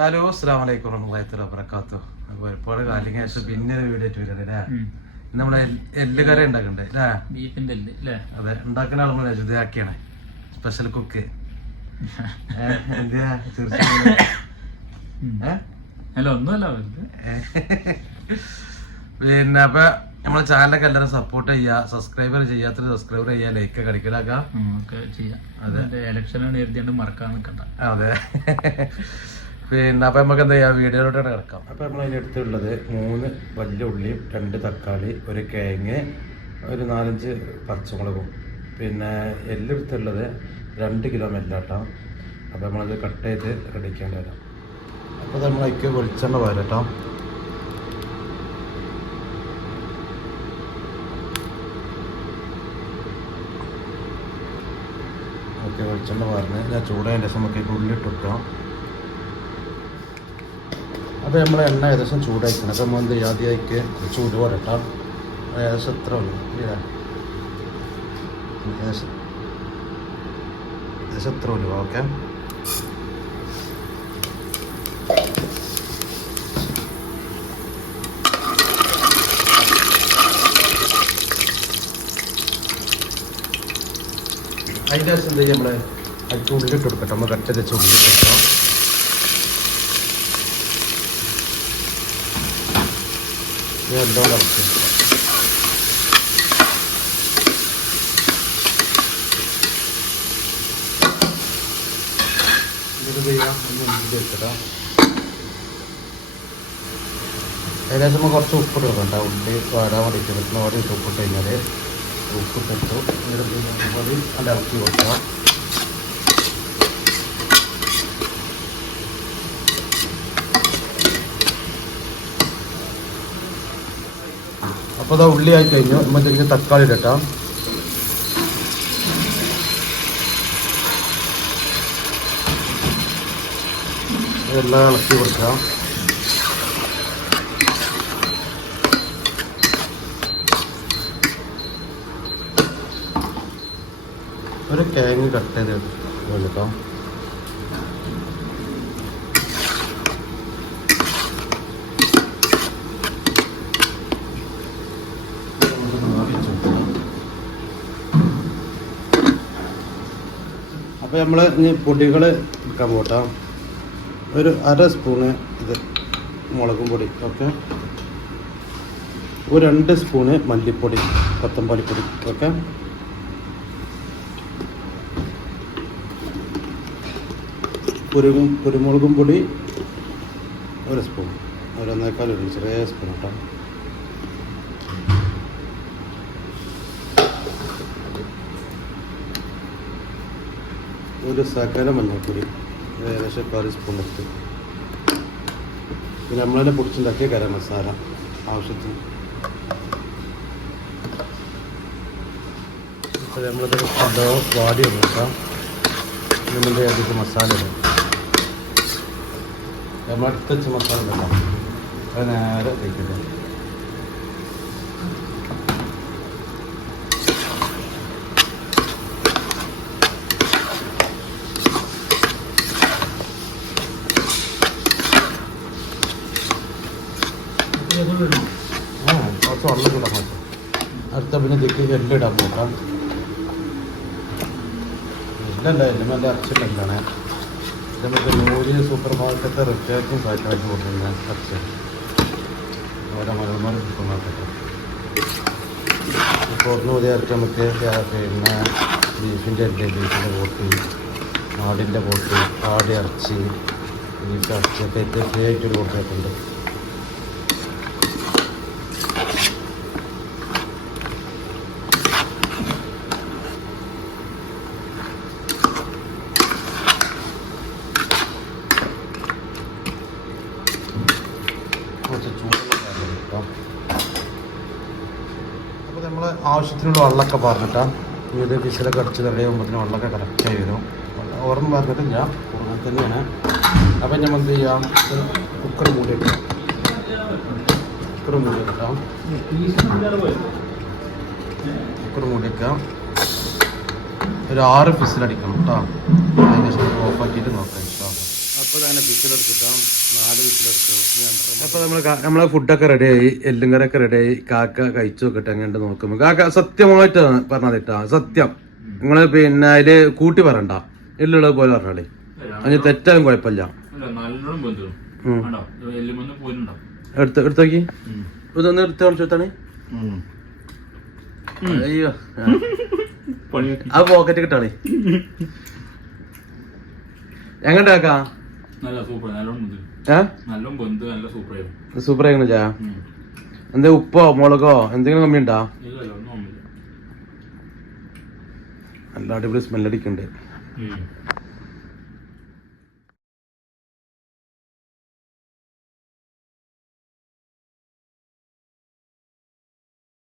Hello അസ്സാം വലൈക്കും വറഹമുല്ലാ വബർക്കാത്തു ഒരുപാട് കാലിന് ശേഷം പിന്നെ ഒരു വീഡിയോ ആയിട്ട് വരുന്നത് നമ്മൾ എല്ല് കറി ഉണ്ടാക്കണ്ടേ? അല്ലേ ബീഫിന്റെ അല്ലേ അതെ ഉണ്ടാക്കുന്ന ആൾ നമ്മൾ ഇതാക്കിയാണ് സ്പെഷ്യൽ കുക്ക് അല്ല ഒന്നുമല്ല പിന്നെ അപ്പൊ നമ്മളെ ചാനലൊക്കെ എല്ലാവരും സപ്പോർട്ട് ചെയ്യുക സബ്സ്ക്രൈബർ ചെയ്യാത്ത സബ്സ്ക്രൈബർ ചെയ്യാ ലൈക്ക് കടിക്കലാക്കാം ചെയ്യാം. അതെ. ഇലക്ഷൻ എഴുതിയാണ്ട് മറക്കാൻ നിൽക്കണ്ട അതെ. പിന്നെ അപ്പൊ നമുക്ക് എന്താ ചെയ്യാം? വീഡിയോയിലോട്ട് കിടക്കാം. അപ്പൊ നമ്മൾ അതിന്റെ അടുത്തുള്ളത് മൂന്ന് വലിയ ഉള്ളിയും രണ്ട് തക്കാളി ഒരു കിഴങ്ങ് ഒരു നാലഞ്ച് പച്ചമുളകും. പിന്നെ എല്ലെടുത്തുള്ളത് രണ്ട് കിലോ മെല്ലാട്ടാം അപ്പോൾ നമ്മളത് കട്ട് ചെയ്ത് റെഡിക്കേണ്ടി വരാം. അപ്പോൾ അയക്ക് വെളിച്ചെണ്ണ പോയാലോ ഓക്കെ വെളിച്ചെണ്ണ പറഞ്ഞ് ഞാൻ ചൂടായതിന്റെ ശേഷം നമുക്ക് ഈ ഉള്ളിട്ട് നമ്മളെ എണ്ണ ഏകദേശം ചൂടായിരിക്കണം അപ്പോൾ നമ്മൾ ആദ്യമായിക്ക് ചൂട് പോരട്ടോ ഏകദേശം എത്ര ഉള്ളു? ഇല്ലേ ഏകദേശം എത്ര ഉള്ളു ഓക്കെ. അതിന്റെ നമ്മൾ അതിക്ക് ഉള്ളിലിട്ട് കൊടുക്കട്ടെ. നമ്മൾ കട്ട് ചെയ്ത് വെച്ച് ഉള്ളിട്ട് കൊടുക്കാം എല്ലാം ഏകദേശം നമ്മൾ കുറച്ച് ഉപ്പിട്ട് വെക്കണ്ട ഉള്ളി വരാൻ വേണ്ടിയിട്ട് വെക്കുന്ന ഉപ്പിട്ട് കഴിഞ്ഞാൽ ഉപ്പിട്ടിട്ടു അതിൽ അത് ഇറക്കി വെക്കാം അപ്പോൾ അതാ ഉള്ളി ആയി കഴിഞ്ഞു. നമ്മൾ ഇതിലേക്ക് തക്കാളി ഇടട്ടാം. ഇതെല്ലാം ഇളക്കി കൊടുക്കാം. ഒരു കിഴങ്ങ് കട്ട് ചെയ്ത് എടുക്കാം അപ്പോൾ നമ്മൾ ഇനി പൊടികൾ എടുക്കാൻ പോട്ടാം. ഒരു അര സ്പൂണ് ഇത് മുളകും പൊടി ഓക്കെ? ഒരു രണ്ട് സ്പൂണ് മല്ലിപ്പൊടി കൊത്തമ്പാലിപ്പൊടി ഓക്കെ? കുരുമും കുരുമുളകും പൊടി ഒരു സ്പൂൺ. ഒരു ഒന്നേക്കാൾ ഒരു ചെറിയ സ്പൂൺ കേട്ടോ. ഒരു സകല മഞ്ഞൾപ്പൊടി ഏകദേശം കറി സ്പൂൺ എടുത്ത്. പിന്നെ നമ്മൾ തന്നെ പൊടിച്ചുണ്ടാക്കിയ ഗരം മസാല ആവശ്യത്തിന്. നമ്മളിത് നല്ലോ വാടി നോക്കാം. നമ്മളുടെ അടുത്ത് മസാല വെച്ച മസാല ഉണ്ടാക്കാം അത് നേരെ വയ്ക്കില്ല ആ കുറച്ച് വെള്ളം ഇടാൻ മതി അടുത്ത എല്ലിടാൻ പോക്കാം എല്ലല്ല എല്ലാം നല്ല അരച്ചിട്ടുണ്ടാണ് നമുക്ക് നൂര് സൂപ്പർ മാർക്കറ്റ് റിട്ടേക്കും കാറ്റാക്കി കൊടുക്കുന്ന അരച്ച്. ഓരോ മലബാർ സൂപ്പർ മാർക്കറ്റ് ഇപ്പോൾ ഒന്ന് നമുക്ക് പിന്നെ ബീഫിന്റെ എല്ല് ബീഫിന്റെ പോട്ട് ആടിന്റെ പോട്ട് ആടി ഇറച്ചി ബീഫ് ഇറച്ചിയൊക്കെ ഏറ്റവും ഫ്രീ ആയിട്ട് കൊടുത്തിട്ടുണ്ട് കുറച്ച് ചൂടുള്ള എടുക്കാം അപ്പോൾ നമ്മൾ ആവശ്യത്തിനുള്ള വെള്ളമൊക്കെ പറഞ്ഞിട്ടാ ഇത് ഫിഷിലൊക്കെ അടിച്ച് റെഡി ആകുമ്പോഴത്തേന് വെള്ളമൊക്കെ കറക്റ്റായി വരും. ഓർമ്മ പറഞ്ഞിട്ടില്ല ഓർമ്മ തന്നെയാണ്. അപ്പം നമ്മൾ എന്ത് ചെയ്യാം? കുക്കർ മൂടി വെക്കാം കുക്കർ മൂടി വെക്കാം കുക്കർ മൂടി വെക്കാം ഒരു ആറ് വിസിലടിക്കണം കേട്ടോ. അതിന് ശേഷം ഓഫാക്കിയിട്ട് നോക്കാം. ഇഷ്ടമാണ് നമ്മൾ നമ്മളെ ഫുഡൊക്കെ റെഡിയായി. എല്ലും കറിയൊക്കെ റെഡിയായി. കാക്ക കഴിച്ചു നോക്കട്ടെ എങ്ങനെ നോക്കുമ്പോ കാക്ക സത്യമായിട്ട് പറഞ്ഞതിട്ടാ സത്യം. നിങ്ങൾ പിന്നെ അതിൽ കൂട്ടി പറയണ്ട. എല്ലുള്ളത് പോലെ പറഞ്ഞാളേ അതിന് തെറ്റാലും കുഴപ്പമില്ല. എടുത്ത് എടുത്തോക്കി ഇതൊന്ന് എടുത്ത് കാണിച്ചാണ് അയ്യോ. ആ. പോക്കറ്റ് കിട്ടാണേ. എങ്ങോട്ടാ കാക്കാ? നല്ല സൂപ്പർ ഉം. എന്താ ഉപ്പോ മുളകോ എന്തെങ്കിലും കമ്മി ഉണ്ടോ? നല്ല അടിപൊളി സ്മെല്ലടിക്കുന്നുണ്ട്.